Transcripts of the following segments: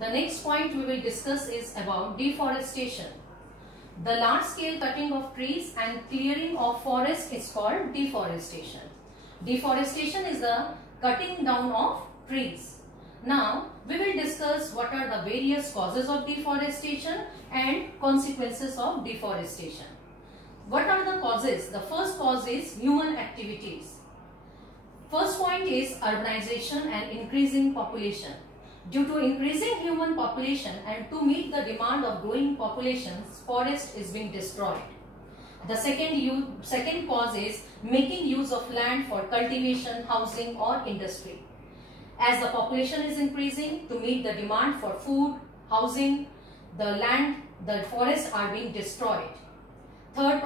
The next point we will discuss is about deforestation. The large scale cutting of trees and clearing of forest is called deforestation. Deforestation is the cutting down of trees. Now we will discuss what are the various causes of deforestation and consequences of deforestation. What are the causes? The first cause is human activities. First point is urbanization and increasing population. Due to increasing human population and to meet the demand of growing populations, forest is being destroyed. The second cause is making use of land for cultivation, housing or industry. As the population is increasing, to meet the demand for food, housing, the forests are being destroyed. Third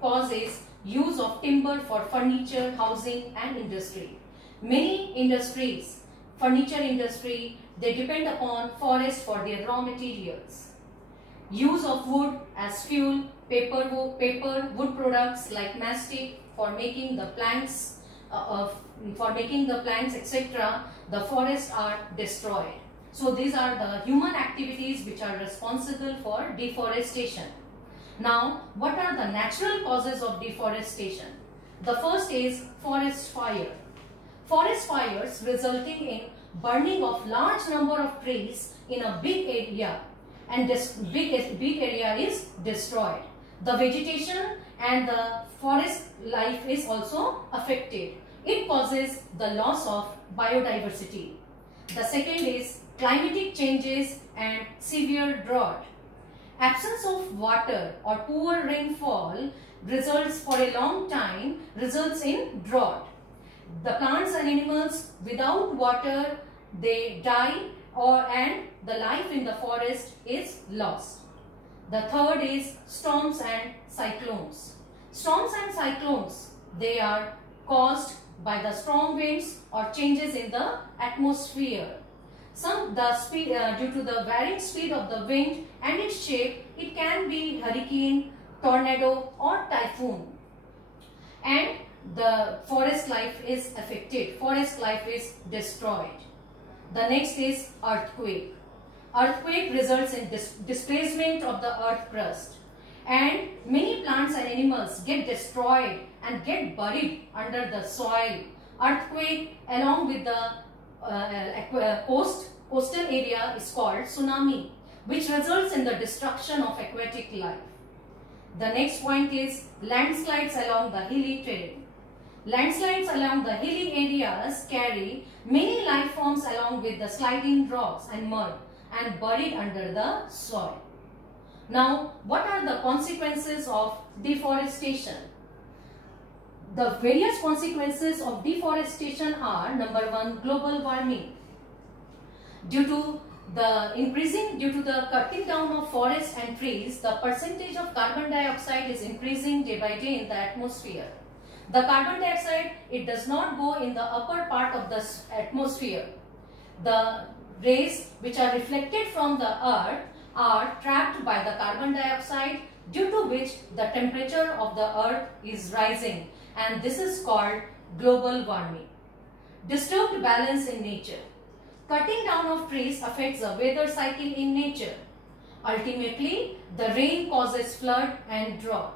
cause is use of timber for furniture, housing and industry. Many industries, furniture industry, they depend upon forest for their raw materials. Use of wood as fuel, paper, wood products like mastic for making the planks, etc. The forests are destroyed. So these are the human activities which are responsible for deforestation. Now, what are the natural causes of deforestation? The first is forest fire. Forest fires resulting in burning of large number of trees in a big area, and this big area is destroyed. The vegetation and the forest life is also affected. It causes the loss of biodiversity. The second is climatic changes and severe drought. Absence of water or poor rainfall results for a long time results in drought. The plants and animals without water, they die and the life in the forest is lost. The third is storms and cyclones. Storms and cyclones, they are caused by the strong winds or changes in the atmosphere. Due to the varying speed of the wind and its shape, it can be hurricane, tornado or typhoon. And the forest life is affected. Forest life is destroyed. The next is earthquake. Earthquake results in displacement of the earth crust. And many plants and animals get destroyed and get buried under the soil. Earthquake along with the coastal area is called tsunami, which results in the destruction of aquatic life. The next point is landslides along the hilly terrain. Landslides along the hilly areas carry many life forms along with the sliding rocks and mud and buried under the soil. Now, what are the consequences of deforestation? The various consequences of deforestation are: number one, global warming. Due to the cutting down of forests and trees, the percentage of carbon dioxide is increasing day by day in the atmosphere. The carbon dioxide, it does not go in the upper part of the atmosphere. The rays which are reflected from the earth are trapped by the carbon dioxide, due to which the temperature of the earth is rising, and this is called global warming. Disturbed balance in nature. Cutting down of trees affects the weather cycle in nature. Ultimately, the rain causes flood and drought.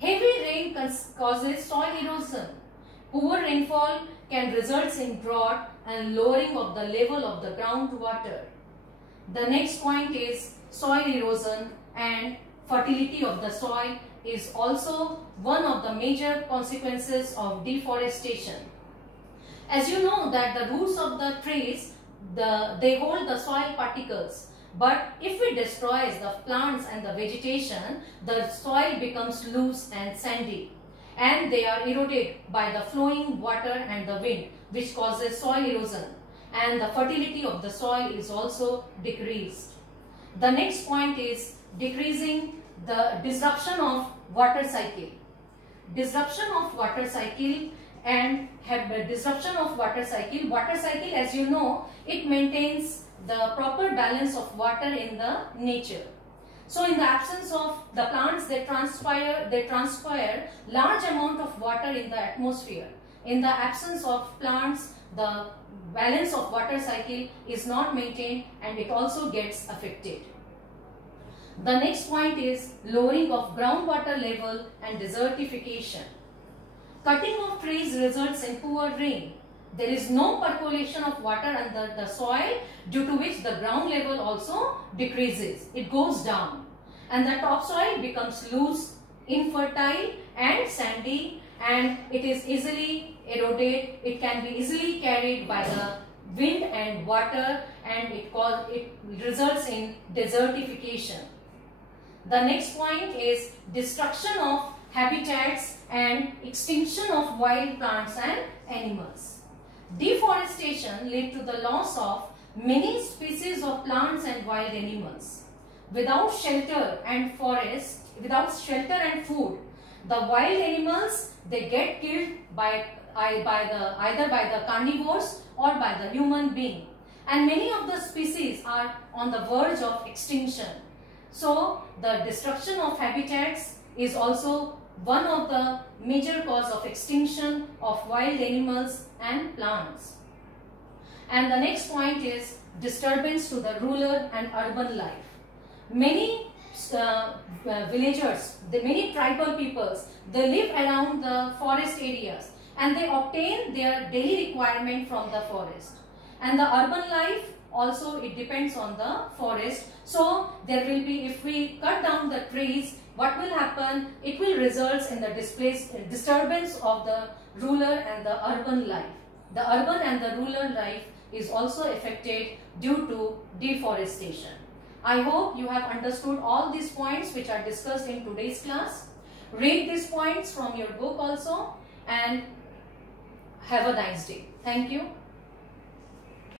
Heavy rain causes soil erosion. Poor rainfall can result in drought and lowering of the level of the groundwater. The next point is soil erosion, and fertility of the soil is also one of the major consequences of deforestation. As you know that the roots of the trees, they hold the soil particles, but if we destroy the plants and the vegetation, the soil becomes loose and sandy, and they are eroded by the flowing water and the wind, which causes soil erosion, and the fertility of the soil is also decreased. The next point is decreasing the disruption of water cycle. Disruption of water cycle and water cycle, as you know, it maintains the proper balance of water in the nature. So in the absence of the plants, they transpire large amount of water in the atmosphere. In the absence of plants, the balance of water cycle is not maintained and it also gets affected. The next point is lowering of groundwater level and desertification. Cutting of trees results in poor rain. There is no percolation of water under the soil, due to which the ground level also decreases. It goes down and the topsoil becomes loose, infertile and sandy, and it is easily eroded. It can be easily carried by the wind and water, and it results in desertification. The next point is destruction of habitats and extinction of wild plants and animals. Deforestation led to the loss of many species of plants and wild animals. Without shelter and forest, without shelter and food, the wild animals, they get killed either by the carnivores or by the human being, and many of the species are on the verge of extinction. So the destruction of habitats is also one of the major cause of extinction of wild animals and plants. And the next point is disturbance to the rural and urban life. Many villagers, many tribal peoples, they live around the forest areas and they obtain their daily requirement from the forest. And the urban life also, it depends on the forest. So there will be, if we cut down the trees, what will happen? It will result in the disturbance of the rural and the urban life. The urban and the rural life is also affected due to deforestation. I hope you have understood all these points which are discussed in today's class. Read these points from your book also and have a nice day. Thank you.